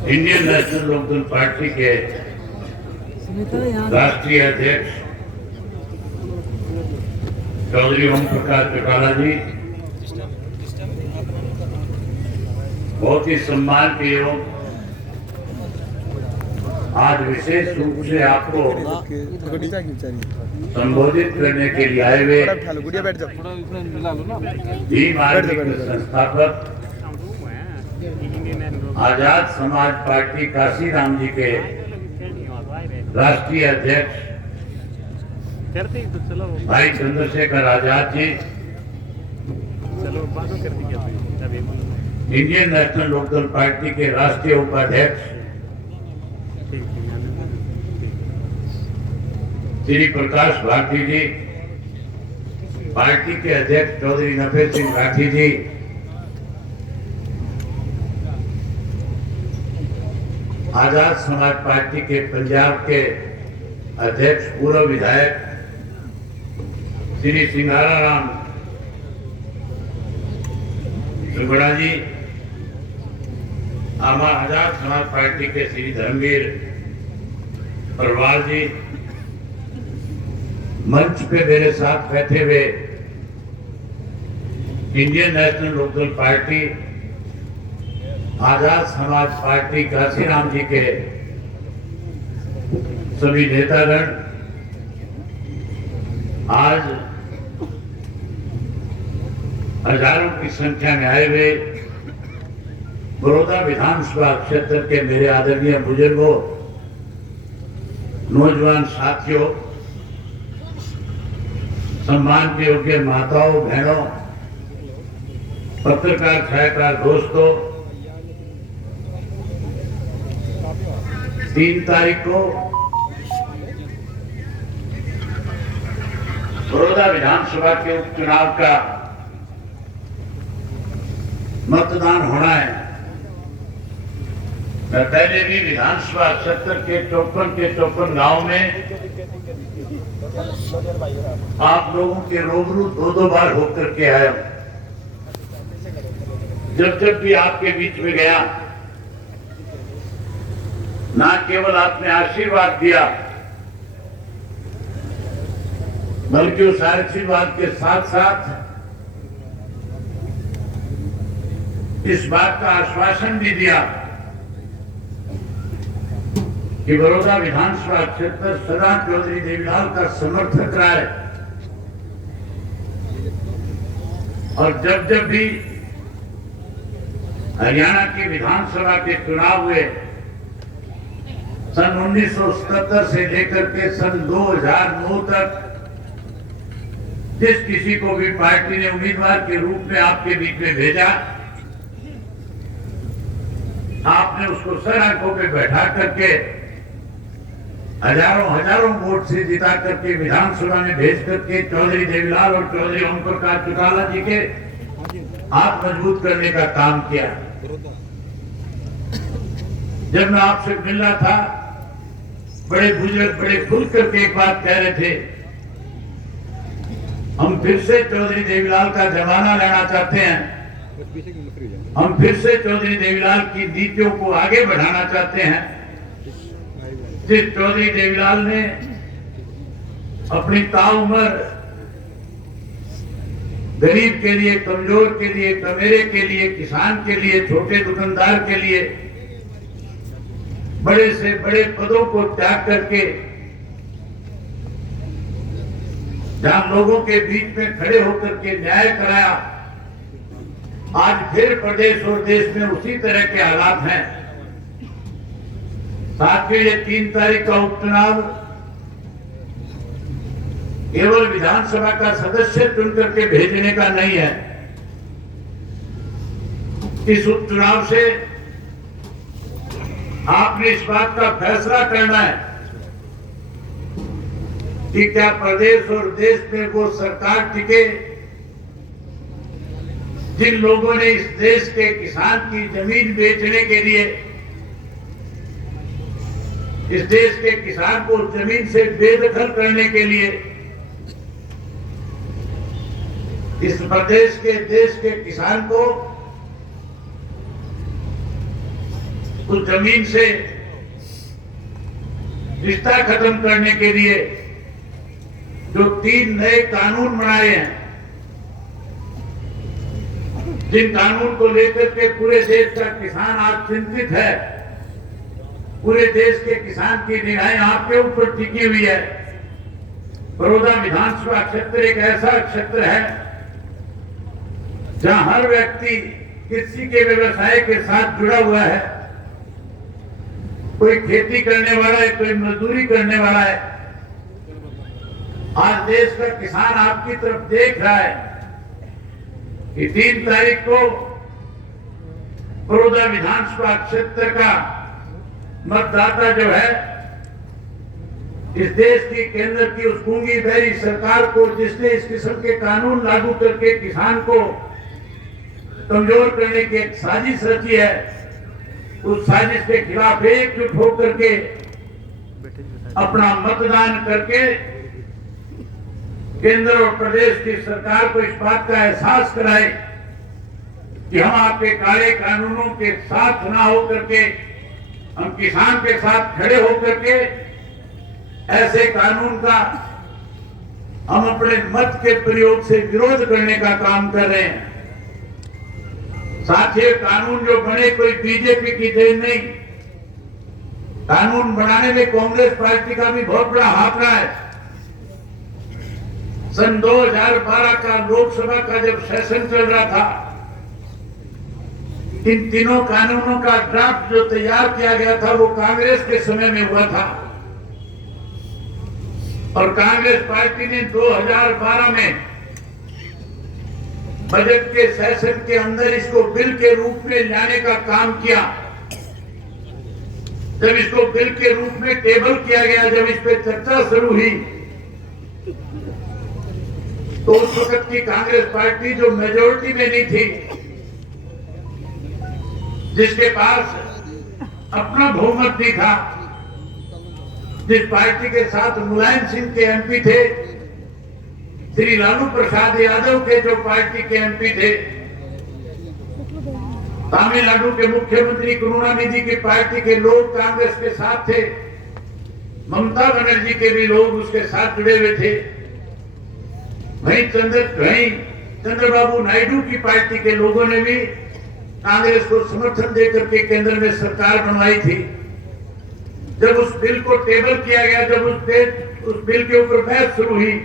Indian national Lokdal party के राष्ट्रीय अध्यक्ष चौधरी ओम प्रकाश चौटाला जी, बहुत ही सम्मान के योग आज विशेष रूप से आपको संबोधित करने के लिए आए हुए भीम आर्मी के संस्थापक आजाद समाज पार्टी काशीराम जी के राष्ट्रीय अध्यक्ष भाई Chandrashekhar Azad ji, Indian national Lokdal party के राष्ट्रीय उपाध्यक्ष श्री प्रकाश भारती जी, पार्टी के अध्यक्ष चौधरी नफे सिंह राठी जी, आजाद समाज पार्टी के पंजाब के अध्यक्ष पूर्व विधायक श्री सिंघाराराम सुगड़ा जी, आजाद समाज पार्टी के श्री धर्मवीर परवाल जी, मंच पे मेरे साथ बैठे हुए Indian national Lokdal party Azad Samaj party Kashiram जी के सभी नेतागण, आज हजारों की संख्या में आए हुए बड़ौदा विधानसभा क्षेत्र के मेरे आदरणीय बुजुर्गों, नौजवान साथियों, सम्मान के योग्य माताओं बहनों, पत्रकार छायाकार दोस्तों, 3 तारीख को बड़ौदा विधानसभा के उपचुनाव का मतदान होना है। मैं पहले भी विधानसभा क्षेत्र के 54 गांव में आप लोगों के रूबरू 2 बार होकर के आया हूं। जब भी आपके बीच में गया, ना केवल आपने आशीर्वाद दिया, बल्कि उस आशीर्वाद के साथ साथ इस बात का आश्वासन भी दिया कि बड़ौदा विधानसभा क्षेत्र सदा चौधरी देवीलाल का समर्थक रहा है। और जब भी हरियाणा की विधानसभा के चुनाव हुए, सन 1977 से लेकर के सन 2009 तक जिस किसी को भी पार्टी ने उम्मीदवार के रूप में आपके बीच में भेजा, आपने उसको सर आंखों पे बैठा करके हजारों वोट से जिता करके विधानसभा में भेज करके चौधरी देवीलाल और चौधरी ओम प्रकाश चौटाला जी के हाथ मजबूत करने का काम किया। जब मैं आपसे मिल रहा था, बड़े बुजुर्ग बड़े खुल करके एक बात कह रहे थे, हम फिर से चौधरी देवीलाल का जमाना लेना चाहते हैं, हम फिर से चौधरी देवीलाल की नीतियों को आगे बढ़ाना चाहते हैं। जिस चौधरी देवीलाल ने अपनी ताउम्र गरीब के लिए, कमजोर के लिए, कमेरे के लिए, किसान के लिए, छोटे दुकानदार के लिए बड़े से बड़े पदों को त्याग करके जहां लोगों के बीच में खड़े होकर के न्याय कराया, आज फिर प्रदेश और देश में उसी तरह के हालात हैं। साथियों, ये 3 तारीख का उपचुनाव केवल विधानसभा का सदस्य चुन करके भेजने का नहीं है। इस उपचुनाव से आपने इस बात का फैसला करना है कि क्या प्रदेश और देश में वो सरकार टिके जिन लोगों ने इस देश के किसान की जमीन बेचने के लिए, इस देश के किसान को जमीन से बेदखल करने के लिए, इस प्रदेश के देश के किसान को उस जमीन से रिश्ता खत्म करने के लिए जो 3 नए कानून बनाए हैं, जिन कानून को लेकर के पूरे देश का किसान आज चिंतित है, पूरे देश के किसान की निगाहें आपके ऊपर टिकी हुई है। बड़ौदा विधानसभा क्षेत्र एक ऐसा क्षेत्र है जहां हर व्यक्ति कृषि के व्यवसाय के साथ जुड़ा हुआ है। कोई खेती करने वाला है, कोई मजदूरी करने वाला है। आज देश का किसान आपकी तरफ देख रहा है कि 3 तारीख को बड़ौदा विधानसभा क्षेत्र का मतदाता जो है, इस देश की केंद्र की उस गूंगी बहरी सरकार को, जिसने इस किस्म के कानून लागू करके किसान को कमजोर करने की एक साजिश रची है, उस साजिश के खिलाफ एकजुट होकर के अपना मतदान करके केंद्र और प्रदेश की सरकार को इस बात का एहसास कराए कि हम आपके काले कानूनों के साथ ना होकर के, हम किसान के साथ खड़े होकर के ऐसे कानून का हम अपने मत के प्रयोग से विरोध करने का काम कर रहे हैं। साथियों, कानून जो बने कोई बीजेपी की देन नहीं, कानून बनाने में कांग्रेस पार्टी का भी बहुत बड़ा हाथ रहा है। सन 2012 का लोकसभा का जब सेशन चल रहा था, इन तीनों कानूनों का ड्राफ्ट जो तैयार किया गया था वो कांग्रेस के समय में हुआ था, और कांग्रेस पार्टी ने 2012 में बजट के सेशन के अंदर इसको बिल के रूप में लाने का काम किया। जब इसको बिल के रूप में टेबल किया गया, जब इस पे चर्चा शुरू हुई, तो उस वक्त की कांग्रेस पार्टी जो मेजोरिटी में नहीं थी, जिसके पास अपना बहुमत भी था, जिस पार्टी के साथ मुलायम सिंह के एमपी थे, श्री लालू प्रसाद यादव के जो पार्टी के एमपी थे, तमिलनाडु के मुख्यमंत्री करुणानिधि की पार्टी के लोग कांग्रेस के साथ थे, ममता बनर्जी के भी लोग उसके साथ जुड़े हुए थे, वहीं चंद्रबाबू नायडू की पार्टी के लोगों ने भी कांग्रेस को समर्थन देकर के केंद्र में सरकार बनवाई थी। जब उस बिल को टेबल किया गया, जब उस बिल के ऊपर बहस शुरू हुई,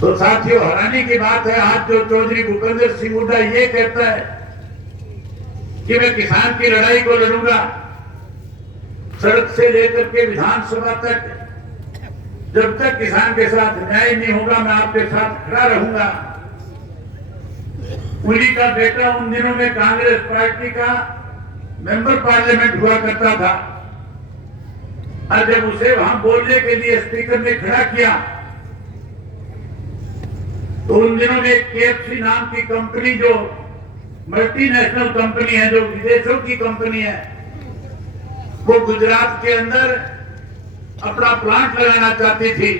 तो साथियों, हैरानी की बात है, आज जो चौधरी भूपेंद्र सिंह हुड्डा ये कहता है कि मैं किसान की लड़ाई को लड़ूंगा, सड़क से लेकर के विधानसभा तक, जब तक किसान के साथ न्याय नहीं होगा मैं आपके साथ खड़ा रहूंगा। उन्हीं का बेटा उन दिनों में कांग्रेस पार्टी का मेंबर पार्लियामेंट हुआ करता था, और जब उसे वहां बोलने के लिए स्पीकर ने खड़ा किया, तो उन दिनों में KFC नाम की कंपनी, जो मल्टीनेशनल कंपनी है, जो विदेशों की कंपनी है, वो गुजरात के अंदर अपना प्लांट लगाना चाहती थी,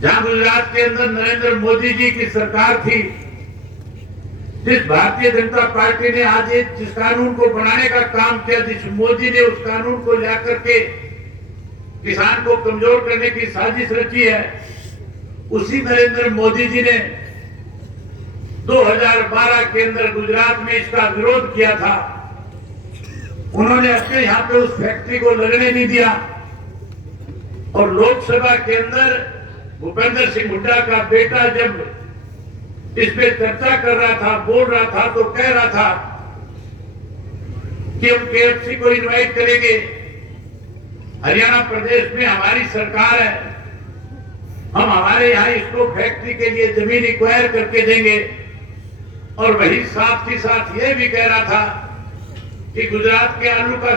जहां गुजरात के अंदर नरेंद्र मोदी जी की सरकार थी। जिस भारतीय जनता पार्टी ने आज जिस कानून को बनाने का काम किया, जिस मोदी ने उस कानून को लेकर के किसान को कमजोर करने की साजिश रची है, उसी नरेंद्र मोदी जी ने 2012 के अंदर गुजरात में इसका विरोध किया था। उन्होंने अपने यहाँ पे उस फैक्ट्री को लगने नहीं दिया, और लोकसभा के अंदर भूपेंद्र सिंह हुड्डा का बेटा जब इस पे चर्चा कर रहा था, बोल रहा था, तो कह रहा था कि हम KFC को इनवाइट करेंगे, हरियाणा प्रदेश में हमारी सरकार है, हम हमारे यहाँ इसको फैक्ट्री के लिए जमीन एक्वायर करके देंगे। और वही साथ ही साथ ये भी कह रहा था कि गुजरात के आलू का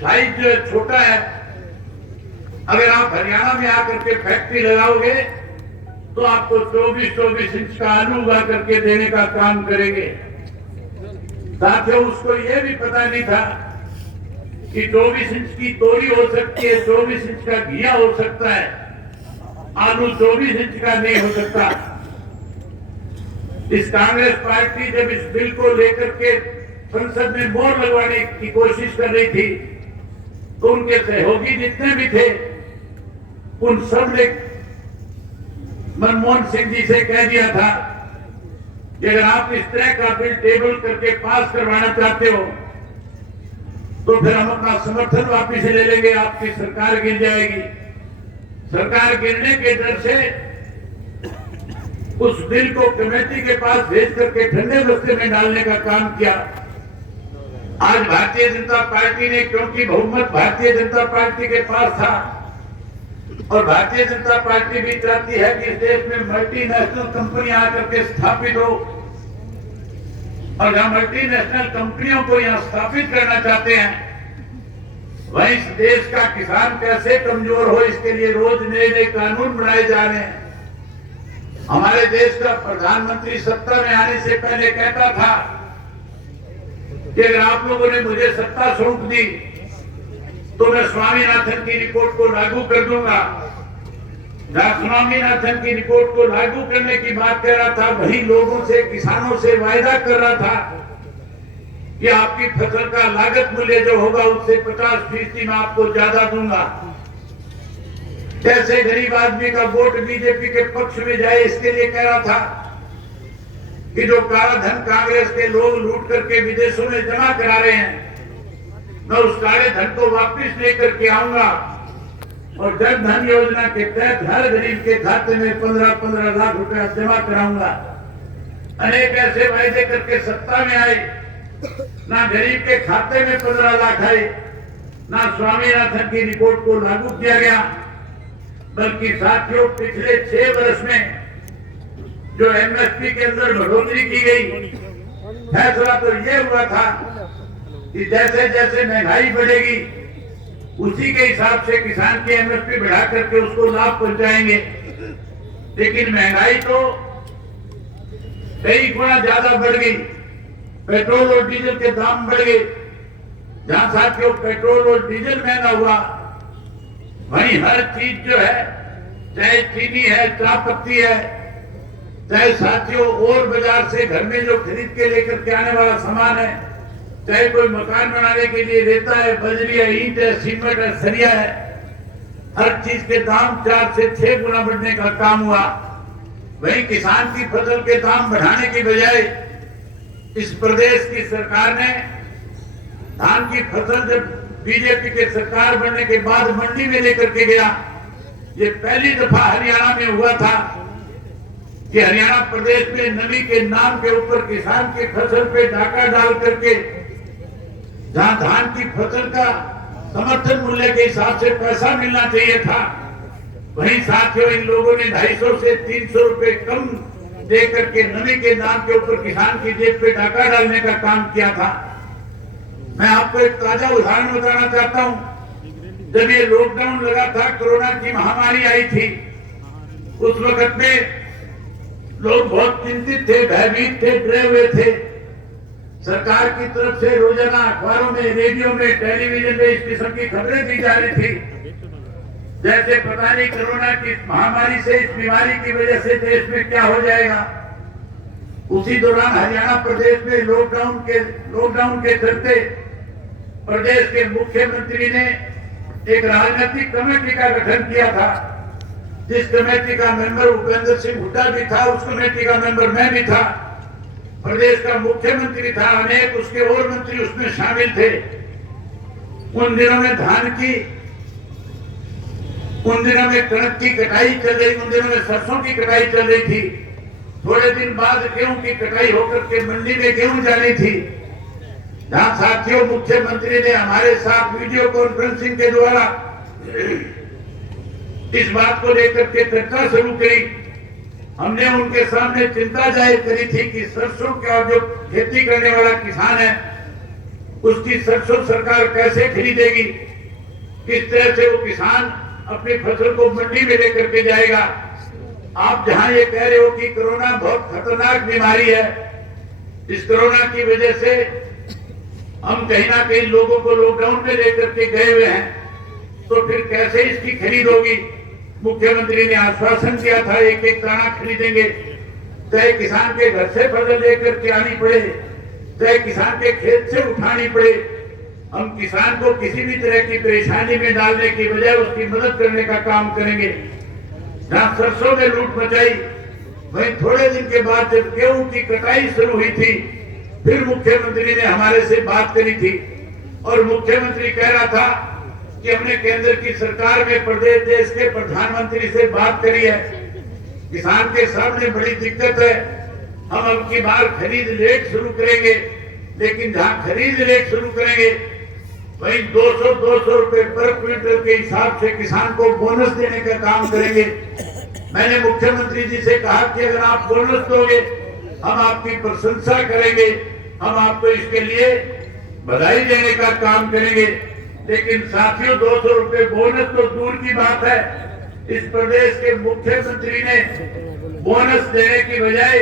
साइज जो छोटा है, अगर आप हरियाणा में आकर के फैक्ट्री लगाओगे तो आपको 24-24 इंच का आलू उगा करके देने का काम करेंगे। साथियों, उसको ये भी पता नहीं था कि 24 इंच की तोरी हो सकती है, 24 इंच का घिया हो सकता है, आलू 24 इंच का नहीं हो सकता। इस कांग्रेस पार्टी जब इस बिल को लेकर के संसद में मोहर लगवाने की कोशिश कर रही थी, तो उनके सहयोगी जितने भी थे उन सब ने मनमोहन सिंह जी से कह दिया था कि अगर आप इस तरह का बिल टेबल करके पास करवाना चाहते हो तो फिर हम अपना समर्थन वापिस ले लेंगे, आपकी सरकार गिर जाएगी। सरकार गिरने के डर से उस बिल को कमेटी के पास भेज करके ठंडे बस्ते में डालने का काम किया। आज भारतीय जनता पार्टी ने, क्योंकि बहुमत भारतीय जनता पार्टी के पास था और भारतीय जनता पार्टी भी चाहती है कि इस देश में मल्टीनेशनल कंपनियां आकर के स्थापित हो, और जहां मल्टीनेशनल कंपनियों को यहां स्थापित करना चाहते हैं, वहीं इस देश का किसान कैसे कमजोर हो, इसके लिए रोज नए नए कानून बनाए जा रहे हैं। हमारे देश का प्रधानमंत्री सत्ता में आने से पहले कहता था कि अगर आप लोगों ने मुझे सत्ता सौंप दी तो मैं स्वामीनाथन की रिपोर्ट को लागू कर दूंगा। जहां स्वामीनाथन की रिपोर्ट को लागू करने की बात कर रहा था, वही लोगों से, किसानों से वायदा कर रहा था कि आपकी फसल का लागत मूल्य जो होगा उससे 50% मैं आपको ज्यादा दूंगा। कैसे गरीब आदमी का वोट बीजेपी के पक्ष में जाए, इसके लिए कह रहा था कि जो काला धन कांग्रेस के लोग लूट करके विदेशों में जमा करा रहे हैं, मैं उस काले धन को वापस लेकर के आऊंगा और जन धन योजना के तहत हर गरीब के खाते में 15-15 लाख रुपया जमा कराऊंगा। अनेक ऐसे वायदे करके सत्ता में आए, ना गरीब के खाते में 15 लाख आए, ना स्वामीनाथन की रिपोर्ट को लागू किया गया, बल्कि साथियों पिछले 6 वर्ष में जो एमएसपी के अंदर बढ़ोतरी की गई, फैसला तो ये हुआ था कि जैसे जैसे महंगाई बढ़ेगी उसी के हिसाब से किसान की एमएसपी बढ़ा करके उसको लाभ पहुंचाएंगे। लेकिन महंगाई तो कई गुना ज्यादा बढ़ गई, पेट्रोल और डीजल के दाम बढ़ गए। जहां साथियों पेट्रोल और डीजल महंगा हुआ, वहीं हर चीज जो है, चाहे चीनी है, चाय पत्ती है, चाहे साथियों और बाजार से घर में जो खरीद के लेकर के आने वाला सामान है, चाहे कोई मकान बनाने के लिए रेता है, बजरी है, ईंट है, सीमेंट है, सरिया है, हर चीज के दाम 4 से 6 गुना बढ़ने का काम हुआ। वहीं किसान की फसल के दाम बढ़ाने की बजाय इस प्रदेश की सरकार ने धान की फसल जब बीजेपी के सरकार बनने के बाद मंडी में लेकर के गया, ये पहली दफा हरियाणा में हुआ था कि हरियाणा प्रदेश में नमी के नाम के ऊपर किसान की फसल पे डाका डाल करके जहां धान की फसल का समर्थन मूल्य के हिसाब से पैसा मिलना चाहिए था, वहीं साथियों इन लोगों ने 250 से 300 रुपए कम दे करके नमी के नाम के ऊपर किसान की जेब पे डाका डालने का काम किया था। मैं आपको एक ताजा उदाहरण बताना चाहता हूं। जब ये लॉकडाउन लगा था, कोरोना की महामारी आई थी, उस वक्त में लोग बहुत चिंतित थे, भयभीत थे, डरे हुए थे। सरकार की तरफ से रोजाना अखबारों में, रेडियो में, टेलीविजन में इस किस्म की खबरें दी जा रही थी जैसे पता नहीं कोरोना की महामारी से, इस बीमारी की वजह से देश में क्या हो जाएगा। उसी दौरान हरियाणा प्रदेश में लॉकडाउन के चलते प्रदेश के मुख्यमंत्री ने एक राजनीतिक कमेटी का गठन किया था, जिस कमेटी का मेंबर उपेंद्र सिंह हुड्डा भी था, उस कमेटी का मेंबर मैं भी था, प्रदेश का मुख्यमंत्री था, अनेक उसके और मंत्री उसमें शामिल थे। उन दिनों में कणक की कटाई चल रही, उन दिनों में सरसों की कटाई चल रही थी। थोड़े दिन बाद गेहूं की कटाई होकर के मंडी में गेहूं जानी थी। जहां साथियों मुख्यमंत्री ने हमारे साथ वीडियो कॉन्फ्रेंसिंग के द्वारा इस बात को लेकर के चर्चा शुरू करी। हमने उनके सामने चिंता जाहिर करी थी कि सरसों का जो खेती करने वाला किसान है उसकी सरसों सरकार कैसे खरीदेगी, किस तरह से वो किसान अपनी फसल को मंडी में लेकर के जाएगा। आप जहां ये कह रहे हो कि कोरोना बहुत खतरनाक बीमारी है, इस कोरोना की वजह से हम कहीं ना कहीं लोगों को लॉकडाउन में लेकर के गए हुए हैं, तो फिर कैसे इसकी खरीद होगी। मुख्यमंत्री ने आश्वासन किया था एक एक दाना खरीदेंगे, चाहे किसान के घर से फसल लेकर के आनी पड़े, चाहे किसान के खेत से उठानी पड़े, हम किसान को किसी भी तरह की परेशानी में डालने की बजाय उसकी मदद करने का काम करेंगे। जहां सरसों में लूट मचाई, वहीं थोड़े दिन के बाद जब गेहूं की कटाई शुरू हुई थी, फिर मुख्यमंत्री ने हमारे से बात करी थी और मुख्यमंत्री कह रहा था कि हमने केंद्र की सरकार में प्रदेश देश के प्रधानमंत्री से बात करी है, किसान के सामने बड़ी दिक्कत है, हम अब की बार खरीद लेट शुरू करेंगे, लेकिन जहां खरीद लेट शुरू करेंगे वहीं 200 रुपए पर क्विंटल के हिसाब से किसान को बोनस देने का काम करेंगे। मैंने मुख्यमंत्री जी से कहा कि अगर आप बोनस दोगे हम आपकी प्रशंसा करेंगे, हम आपको इसके लिए बधाई देने का काम करेंगे। लेकिन साथियों, 200 रुपए बोनस तो दूर की बात है, इस प्रदेश के मुख्यमंत्री ने बोनस देने की बजाय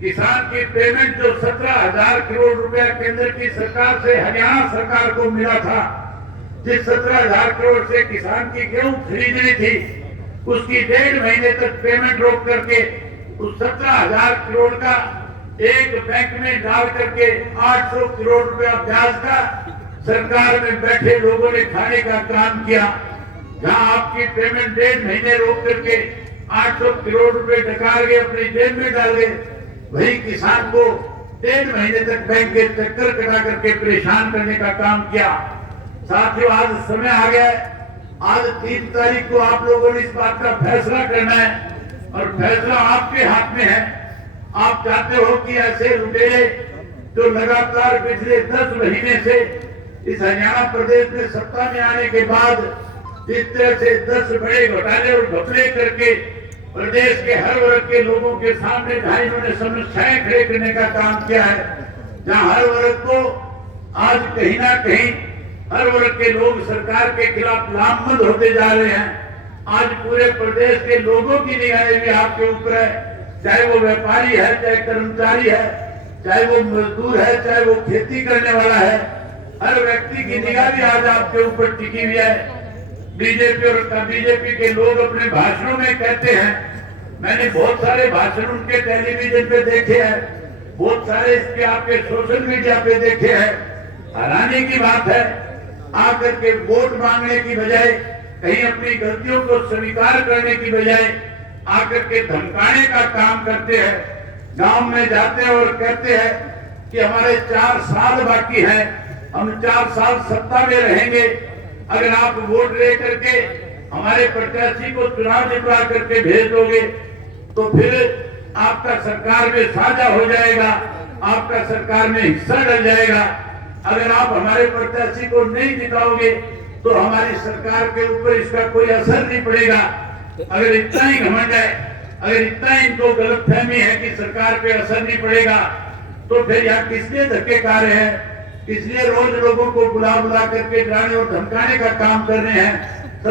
किसान की पेमेंट जो 17,000 करोड़ रुपया केंद्र की सरकार से हरियाणा सरकार को मिला था, जिस 17,000 करोड़ से किसान की गेहूं खरीदनी थी, उसकी 1.5 महीने तक पेमेंट रोक करके उस 17,000 करोड़ का एक बैंक में डाल करके 800 करोड़ रुपया ब्याज का सरकार में बैठे लोगों ने खाने का काम किया। जहां आपकी पेमेंट 1.5 महीने रोक करके 800 करोड़ रुपए डकार के अपनी जेब में डाल गए, वही किसान को 1.5 महीने तक बैंक के चक्कर कटा करके परेशान करने का काम किया। साथियों, आज समय आ गया है, आज 3 तारीख को आप लोगों ने इस बात का फैसला करना है और फैसला आपके हाथ में है। आप चाहते हो कि ऐसे लुटेरे जो लगातार पिछले 10 महीने से इस हरियाणा प्रदेश में सत्ता में आने के बाद इस तरह से 10 बड़े घोटाले और घपले करके प्रदेश के हर वर्ग के लोगों के सामने जहां इन्होंने समस्याएं खड़े करने का काम किया है, जहां हर वर्ग को आज कहीं ना कहीं हर वर्ग के लोग सरकार के खिलाफ लामबंद होते जा रहे हैं। आज पूरे प्रदेश के लोगों की निगाहें भी आपके ऊपर है, चाहे वो व्यापारी है, चाहे कर्मचारी है, चाहे वो मजदूर है, चाहे वो खेती करने वाला है, हर व्यक्ति की निगाह भी आज आपके ऊपर टिकी हुई है। बीजेपी के लोग अपने भाषणों में कहते हैं, मैंने बहुत सारे भाषण उनके टेलीविजन पे देखे हैं, बहुत सारे इसके आपके सोशल मीडिया पे देखे हैं। हैरानी की बात है, आकर के वोट मांगने की बजाय, कहीं अपनी गलतियों को स्वीकार करने की बजाय आकर के धमकाने का काम करते हैं। गांव में जाते हैं और कहते हैं कि हमारे 4 साल बाकी हैं, हम 4 साल सत्ता में रहेंगे, अगर आप वोट ले करके हमारे प्रत्याशी को चुनाव जितवा करके भेज दोगे तो फिर आपका सरकार में साझा हो जाएगा, आपका सरकार में हिस्सा डल जाएगा। अगर आप हमारे प्रत्याशी को नहीं जिताओगे तो हमारी सरकार के ऊपर इसका कोई असर नहीं पड़ेगा। अगर इतना ही घमंड है, अगर इतना ही इनको गलतफहमी है कि सरकार पे असर नहीं पड़ेगा, तो फिर यहाँ किस लिए धक्के खा रहे हैं, इसलिए रोज लोगों को बुला बुला करके डराने और धमकाने का काम कर रहे हैं।